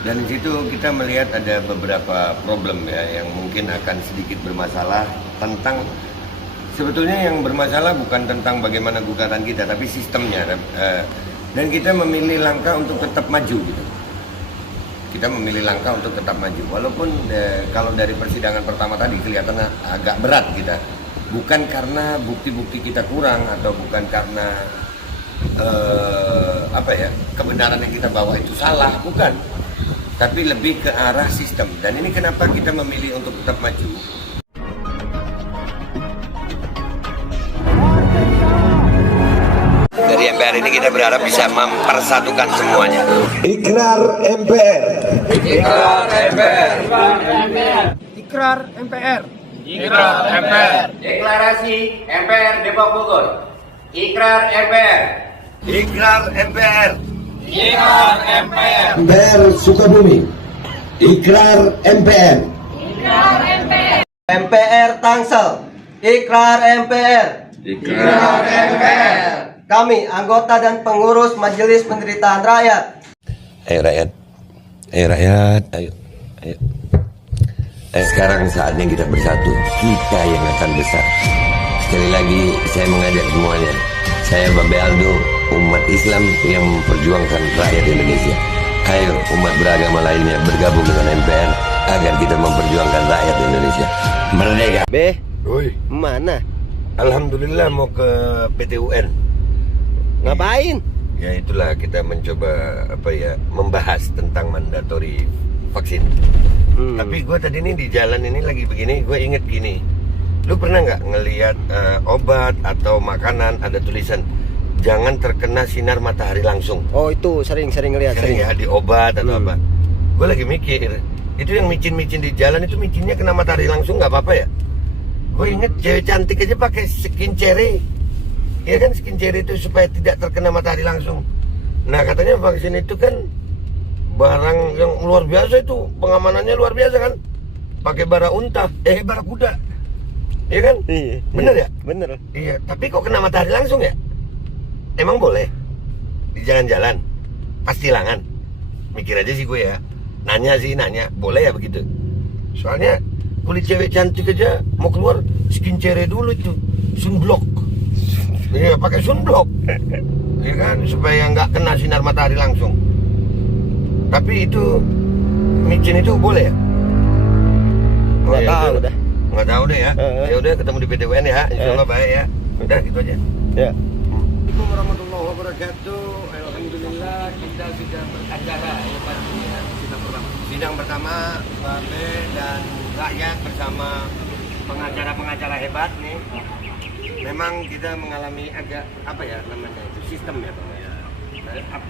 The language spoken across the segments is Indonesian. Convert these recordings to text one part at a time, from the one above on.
Dan di situ kita melihat ada beberapa problem ya yang mungkin akan sedikit bermasalah tentang sebetulnya yang bermasalah bukan tentang bagaimana gugatan kita tapi sistemnya dan kita memilih langkah untuk tetap maju gitu. Kita memilih langkah untuk tetap maju walaupun kalau dari persidangan pertama tadi kelihatan agak berat kita. Bukan karena bukti-bukti kita kurang atau bukan karena kebenaran yang kita bawa itu salah, bukan. Tapi lebih ke arah sistem. Dan ini kenapa kita memilih untuk tetap maju. Dari MPR ini kita berharap bisa mempersatukan semuanya. Ikrar MPR. Ikrar MPR. Ikrar MPR. Ikrar MPR. Deklarasi MPR Depok Bogor. Ikrar MPR. Ikrar MPR. Ikrar MPR. MPR Sukabumi. Ikrar MPR. Ikrar MPR. MPR Tangsel. Ikrar MPR. Ikrar MPR. Kami anggota dan pengurus Majelis Penderitaan Rakyat. Ayo rakyat. Ayo rakyat. Ayo. Ayo. Sekarang saatnya kita bersatu. Kita yang akan besar. Sekali lagi saya mengajak semuanya. Saya Babe Aldo, umat Islam yang memperjuangkan rakyat Indonesia. Ayo umat beragama lainnya bergabung dengan MPR agar kita memperjuangkan rakyat Indonesia. Merdeka. Be, Woi, mana? alhamdulillah mau ke PT UN. Ngapain? Ya itulah kita mencoba membahas tentang mandatory vaksin. Tapi gue tadi ini di jalan ini lagi begini, gue inget gini. Lu pernah nggak ngelihat obat atau makanan ada tulisan jangan terkena sinar matahari langsung? Oh itu sering ngeliat. Sering ya di obat atau apa? Gue lagi mikir, itu yang micin-micin di jalan itu micinnya kena matahari langsung nggak apa-apa ya? Gue inget cewek cantik aja pakai skin cherry. Ya kan skin cherry itu supaya tidak terkena matahari langsung. Nah katanya vaksin itu kan barang yang luar biasa itu, pengamanannya luar biasa kan? Pakai bara unta, bara kuda. Iya kan? Iya. Bener ya? Bener. Iya, tapi kok kena matahari langsung ya? Emang boleh? Di jalan-jalan? Pas tilangan? Mikir aja sih gue ya. Nanya, boleh ya begitu? Soalnya kulit cewek cantik aja mau keluar skin cherry dulu itu, sunblock. Iya, pakai sunblock. Iya kan, supaya nggak kena sinar matahari langsung. Tapi itu micin itu boleh ya? Nggak tahu dah. Nggak tahu deh ya. Ya udah ketemu di PT UN ya. Insyaallah baik ya. Udah gitu aja. Ya. Assalamualaikum warahmatullahi wabarakatuh. Alhamdulillah kita sudah beracara ya pastinya. Sidang pertama Babe dan rakyat bersama pengacara-pengacara hebat nih. Memang kita mengalami agak namanya itu sistem ya Bang ya.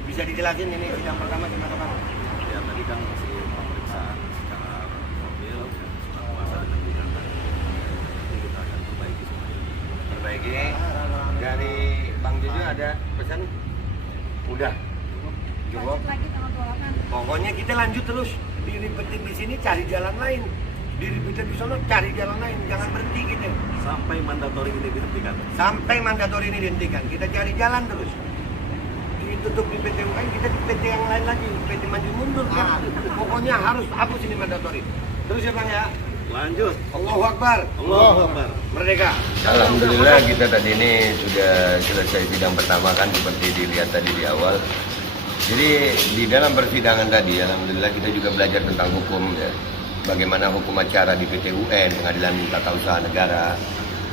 Bisa dijelasin ini sidang pertama gimana Bang? Ya tadi kan masih pemeriksaan secara mobil dan kuasa dengan tindakan. Ini kita akan perbaiki semuanya. Perbaiki. Dari Bang Jojo ada pesan? Udah. Cukup. Lanjut lagi tanggal 28. Pokoknya kita lanjut terus. Diribetin di sini cari jalan lain. Diribetin di sana cari jalan lain. Jangan berhenti gitu. Sampai mandatori ini dihentikan. Sampai mandatori ini dihentikan. Kita cari jalan terus. Ditutup di PT UN, kita di PT yang lain lagi. PT maju mundur kan. Pokoknya harus hapus ini mandatori. Terus ya Bang ya. Lanjut. Allahu Akbar. Allahu Akbar. Merdeka. Alhamdulillah kita tadi ini sudah selesai sidang pertama kan seperti dilihat tadi di awal. Jadi di dalam persidangan tadi alhamdulillah kita juga belajar tentang hukum ya. Bagaimana hukum acara di PT UN, Pengadilan Tata Usaha Negara.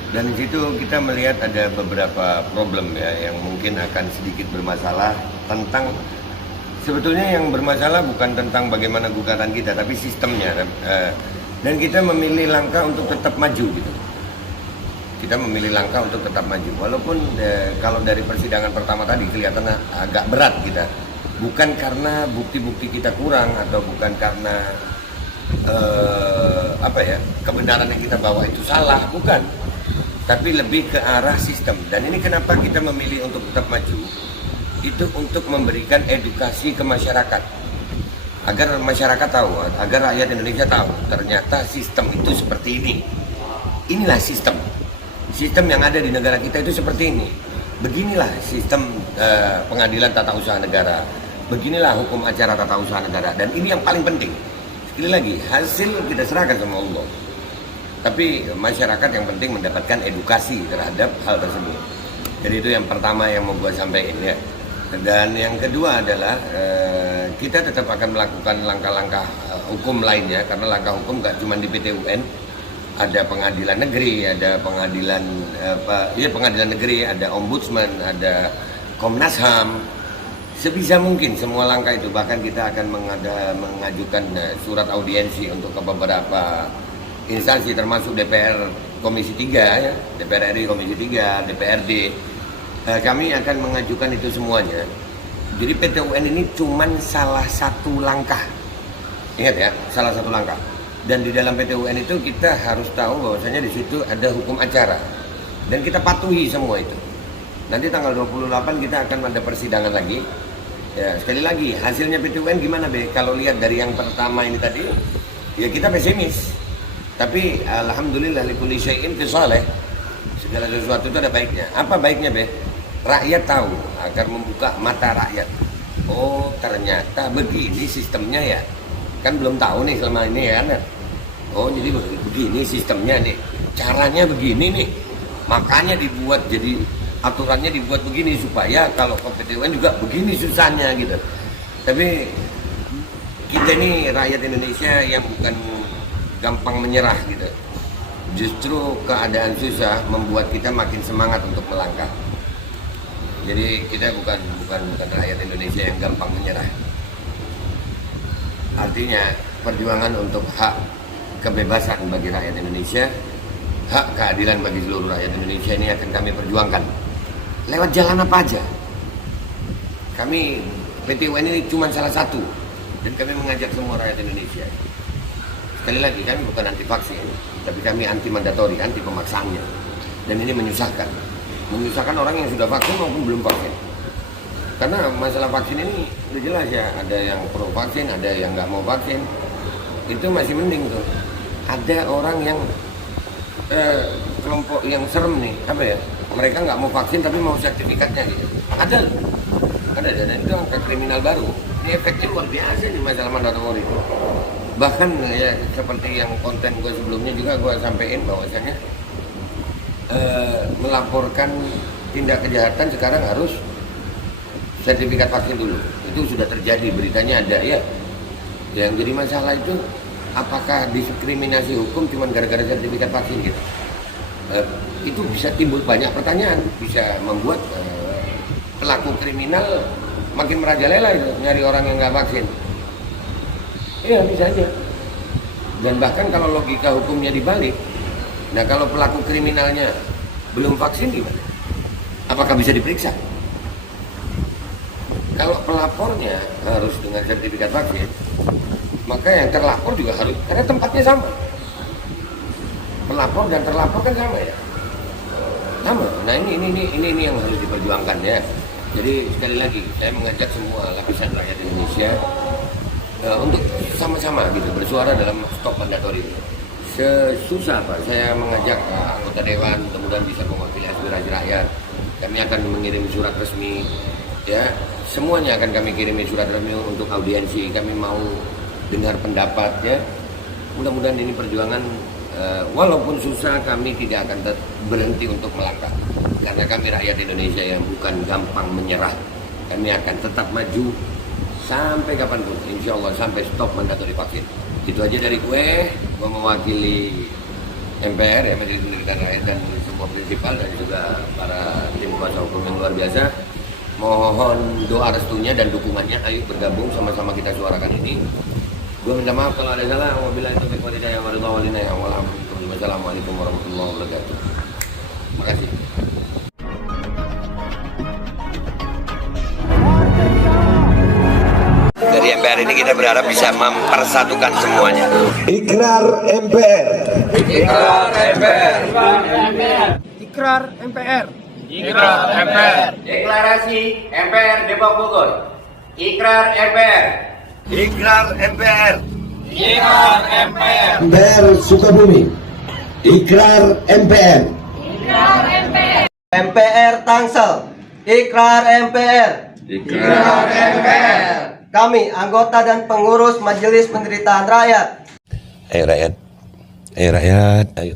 Dan di situ kita melihat ada beberapa problem ya yang mungkin akan sedikit bermasalah tentang sebetulnya yang bermasalah bukan tentang bagaimana gugatan kita tapi sistemnya. Dan kita memilih langkah untuk tetap maju gitu. Kita memilih langkah untuk tetap maju walaupun kalau dari persidangan pertama tadi kelihatan agak berat kita. Bukan karena bukti-bukti kita kurang atau bukan karena kebenaran yang kita bawa itu salah, bukan. Tapi lebih ke arah sistem. Dan ini kenapa kita memilih untuk tetap maju, itu untuk memberikan edukasi ke masyarakat agar masyarakat tahu, agar rakyat Indonesia tahu ternyata sistem itu seperti ini. Inilah sistem yang ada di negara kita itu seperti ini. Beginilah sistem pengadilan tata usaha negara. Beginilah hukum acara tata usaha negara, dan ini yang paling penting. Sekali lagi, hasil kita serahkan sama Allah. Tapi masyarakat yang penting mendapatkan edukasi terhadap hal tersebut. Jadi itu yang pertama yang mau gue sampaikan ya. Dan yang kedua adalah kita tetap akan melakukan langkah-langkah hukum lainnya, karena langkah hukum gak cuma di PT UN, ada pengadilan negeri, ada pengadilan pengadilan negeri, ada ombudsman, ada Komnas HAM. Sebisa mungkin semua langkah itu, bahkan kita akan mengajukan surat audiensi untuk ke beberapa instansi termasuk DPR Komisi 3 ya, DPR RI Komisi 3, DPRD. Kami akan mengajukan itu semuanya. Jadi PT UN ini cuma salah satu langkah. Ingat ya, salah satu langkah. Dan di dalam PT UN itu kita harus tahu bahwasanya di situ ada hukum acara. Dan kita patuhi semua itu. Nanti tanggal 28 kita akan ada persidangan lagi. Ya, sekali lagi, hasilnya PT UN gimana Be? Kalau lihat dari yang pertama ini tadi, ya kita pesimis. Tapi alhamdulillah likulli syai'in fisalih. Segala sesuatu itu ada baiknya. Apa baiknya Be? Rakyat tahu, agar membuka mata rakyat. Oh, ternyata begini sistemnya ya. Kan belum tahu nih selama ini ya kan. Oh, jadi begini sistemnya nih. Caranya begini nih. Makanya dibuat jadi aturannya dibuat begini supaya kalau ke PT UN juga begini susahnya gitu. Tapi kita ini rakyat Indonesia yang bukan gampang menyerah gitu. Justru keadaan susah membuat kita makin semangat untuk melangkah. Jadi kita bukan rakyat Indonesia yang gampang menyerah. Artinya perjuangan untuk hak kebebasan bagi rakyat Indonesia, hak keadilan bagi seluruh rakyat Indonesia ini akan kami perjuangkan. Lewat jalan apa aja. Kami PT UN ini cuma salah satu, dan kami mengajak semua rakyat Indonesia. Sekali lagi, kami bukan anti vaksin, tapi kami anti mandatori, anti pemaksaannya. Dan ini menyusahkan orang yang sudah vaksin maupun belum vaksin. Karena masalah vaksin ini udah jelas ya, ada yang pro vaksin, ada yang nggak mau vaksin. Itu masih mending tuh. Ada orang yang kelompok yang serem nih, apa ya? Mereka nggak mau vaksin tapi mau sertifikatnya gitu. Ada, dan itu angka kriminal baru. Ini efeknya luar biasa nih masalah mandatori itu. Bahkan ya seperti yang konten gue sebelumnya juga gue sampaikan bahwasanya melaporkan tindak kejahatan sekarang harus sertifikat vaksin dulu. Itu sudah terjadi, beritanya ada ya. Yang jadi masalah itu apakah diskriminasi hukum cuma gara-gara sertifikat vaksin gitu. Itu bisa timbul banyak pertanyaan, bisa membuat pelaku kriminal makin merajalela itu nyari orang yang nggak vaksin. Iya bisa aja. Dan bahkan kalau logika hukumnya dibalik, nah kalau pelaku kriminalnya belum vaksin gimana? Apakah bisa diperiksa? Kalau pelapornya harus dengan sertifikat vaksin, maka yang terlapor juga harus, karena tempatnya sama. Pelapor dan terlapor kan sama ya. Sama. Nah ini yang harus diperjuangkan ya. Jadi sekali lagi saya mengajak semua lapisan rakyat Indonesia untuk sama-sama gitu bersuara dalam stop mandatori ini. Sesusah Pak, saya mengajak anggota dewan mudah-mudahan bisa mewakili aspirasi rakyat. Kami akan mengirim surat resmi ya. Semuanya akan kami kirimi surat resmi untuk audiensi. Kami mau dengar pendapatnya. Mudah-mudahan ini perjuangan walaupun susah, kami tidak akan berhenti untuk melangkah. Karena kami rakyat Indonesia yang bukan gampang menyerah. Kami akan tetap maju sampai kapanpun, insya Allah sampai stop mandatori vaksin. Itu aja dari gue mewakili MPR ya, Majelis Pendirian Rakyat, dan semua prinsipal dan juga para tim kuasa hukum yang luar biasa. Mohon doa restunya dan dukungannya, ayo bergabung sama-sama kita suarakan ini. Gue minta maaf kalau ada salah. Wabillahi taufiq wal hidayah wa ridha wal inayah. Wassalamualaikum warahmatullahi wabarakatuh. Terima kasih. Dari MPR ini kita berharap bisa mempersatukan semuanya. Ikrar MPR. Ikrar MPR. Ikrar MPR. Ikrar MPR. Deklarasi MPR Depok Bogor. Ikrar MPR. Ikrar MPR. Ikrar MPR. MPR Sukabumi. Ikrar MPR. Ikrar MPR. MPR Tangsel. Ikrar MPR. Ikrar MPR. Kami, anggota dan pengurus Majelis Penderitaan Rakyat. Ayo rakyat, ayo.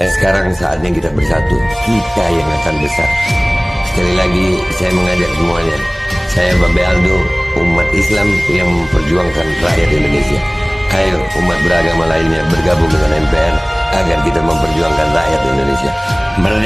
Sekarang saatnya kita bersatu, kita yang akan besar. Sekali lagi saya mengajak semuanya, saya Babe Aldo, umat Islam yang memperjuangkan rakyat Indonesia. Ayo umat beragama lainnya bergabung dengan MPR agar kita memperjuangkan rakyat Indonesia. Merdeka!